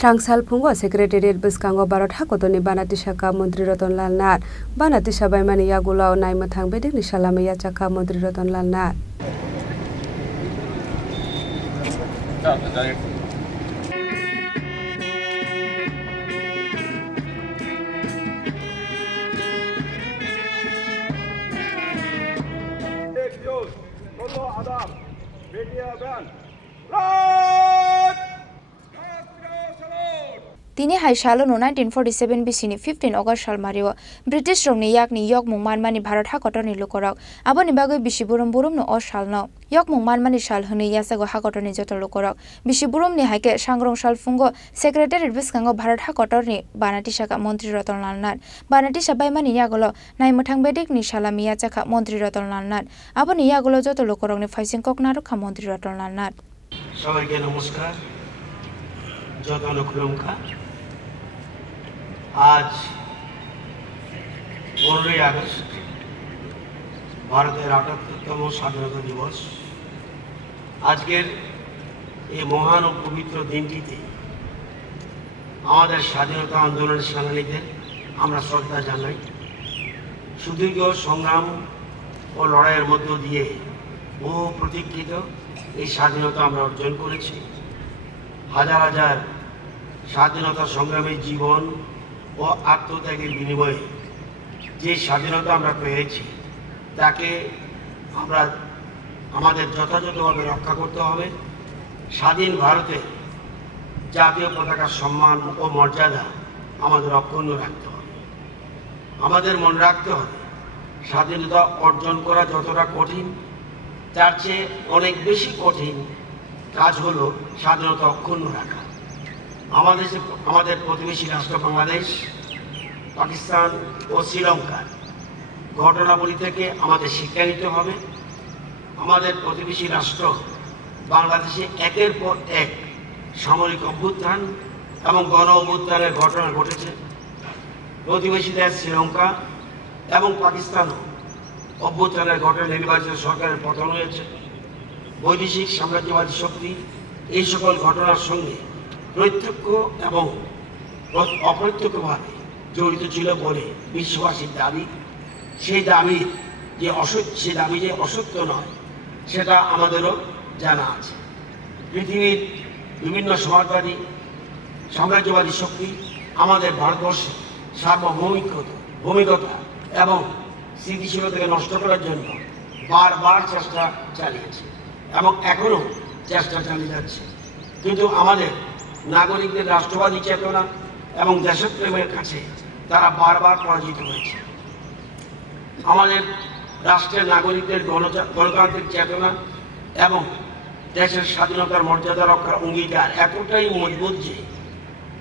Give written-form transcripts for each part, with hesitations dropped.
Srangsal Pungo Secretariat Biskango Barat Hakotoni Banatishaka Mundri Roton Lalnat, Banatisha by Mani Yagula Naimatang Bedik Nishalamaya Chaka Mundri Roton Lalnat. Tini hai shalo no 1947 bisini 15 August shal mario British rong ni yak ni yok mungman mani Bharat hakotor ni lokorok abo ni bagoi bisiburum burum no o shal no yok mungman mani shal huni yasago hakotor ni joto lokorok bisiburum ni haike sangrong shal fungo Secretariat Biskango Bharat hakotor ni Banatishaka Mantri Roton Lalnat Banatisa bai mani yagolo naimthang bedik ni Salamiya chaka Mantri Roton Lalnat abo ni yagolo joto lokorok ni faising koknaro kha Mantri Roton Lalnat সবাইকে নমস্কার যত লোকলঙ্কা আজ 15 August ভারতের ৭৮তম স্বাধীনতা দিবস আজকের এই মহান ও পবিত্র দিনটিতে আমাদের স্বাধীনতা আন্দোলনের সেনানীদের আমরা শ্রদ্ধা জানাই সুদীর্ঘ সংগ্রাম ও লড়াইয়ের মধ্য দিয়ে বহু প্রতীক্ষিত এই স্বাধীনতা আমরা অর্জন করেছি হাজার হাজার স্বাধীনতা সংগ্রামী জীবন ও আত্মত্যাগের বিনিময়ে যে স্বাধীনতা আমরা পেয়েছি তাকে আমরা আমাদের যথাযথভাবে রক্ষা করতে হবে স্বাধীন ভারতে জাতীয় পতাকার সম্মান ও মর্যাদা আমাদের অক্ষুণ্ণ রাখতে হবে আমাদের মনে রাখতে হবে স্বাধীনতা অর্জন করা যতটা কঠিন তার চেয়ে অনেক বেশি কঠিন কাজ হলো স্বাধীনতা অক্ষুণ্ণ রাখা আমাদের প্রতিবেশী রাষ্ট্র বাংলাদেশ পাকিস্তান ও শ্রীলঙ্কার ঘটনাবলী থেকে আমাদের শিক্ষা নিতে হবে আমাদের প্রতিবেশী রাষ্ট্র বাংলাদেশে একের পর এক সামরিক অভ্যুত্থান এবং গণ অভ্যুত্থানের ঘটনা ঘটেছে প্রতিবেশী দেশ শ্রীলঙ্কা এবং পাকিস্তানও অভ্যুত্থানের ঘটনা নির্বাচিত সরকারের পতন হয়েছে বৈদেশিক সাম্রাজ্যবাদী শক্তি এই সকল ঘটনার সঙ্গে প্রত্যক্ষ এবং অপ্রত্যক্ষভাবে জড়িত ছিল বলে বিশ্ববাসীর দাবি সেই দাবি যে অসত্য নয় সেটা আমাদেরও জানা আছে পৃথিবীর বিভিন্ন সমাজবাদী সাম্রাজ্যবাদী শক্তি আমাদের ভারতবর্ষে সার্বভৌমিকতা এবং স্থিতিশীলতাকে নষ্ট করার জন্য বারবার চেষ্টা চালিয়েছে এবং এখনো চেষ্টা চালিয়ে যাচ্ছে কিন্তু আমাদের নাগরিকদের রাষ্ট্রবাদী চেতনা এবং দেশপ্রেমের কাছে তারা বারবার পরাজিত হয়েছে আমাদের রাষ্ট্রের নাগরিকদের গণতান্ত্রিক চেতনা এবং দেশের স্বাধীনতার মর্যাদা রক্ষার অঙ্গীকার এতটাই মজবুত যে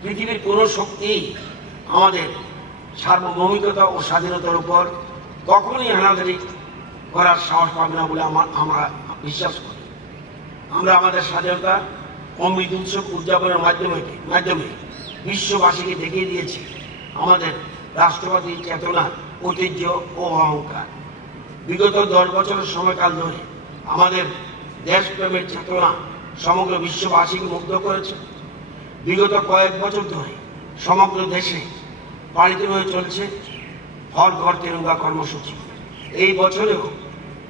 পৃথিবীর কোনো শক্তি আমাদের সার্বভৌমিকতা ও স্বাধীনতার উপর কখনোই হানাদারি করার সাহস পাবে না বলে আমরা বিশ্বাস করি আমরা আমাদের স্বাধীনতা অমৃত উৎসব উদযাপনের মাধ্যমে বিশ্ববাসীকে দেখিয়ে দিয়েছি আমাদের রাষ্ট্রবাদী চেতনা ঐতিহ্য ও অহংকার বিগত 10 বছরের সময়কাল ধরে আমাদের দেশপ্রেমের চেতনা সমগ্র বিশ্ববাসীকে মুগ্ধ করেছে বিগত কয়েক বছর ধরে সমগ্র দেশে পালিত হয়ে চলছে হর ঘর তিরঙ্গা কর্মসূচি এই বছরেও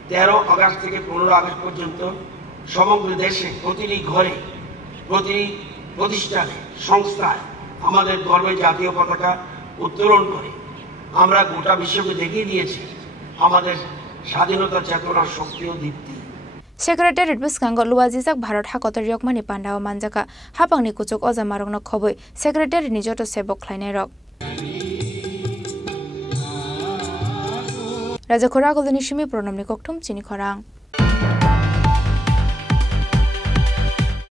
13 আগস্ট থেকে 15 আগস্ট পর্যন্ত সমগ্র দেশে প্রতিটি ঘরে প্রতিটি প্রতিষ্ঠানে সংস্থায় আমাদের গর্বের জাতীয় পতাকা উত্তোলন করে আমরা গোটা বিশ্বকে দেখিয়ে দিয়েছি আমাদের স্বাধীনতা চেতনার শক্তি ও দীপ্তি Secretariat Biskango Luwajijak Bharat hakotor yokmani pandao manjaka hapangni kuchuk ojamarok no khoboi Secretariat ni joto sebok khlainai rok Raja Khoragolni Shimi Pronamni Kokthum Chini Khorang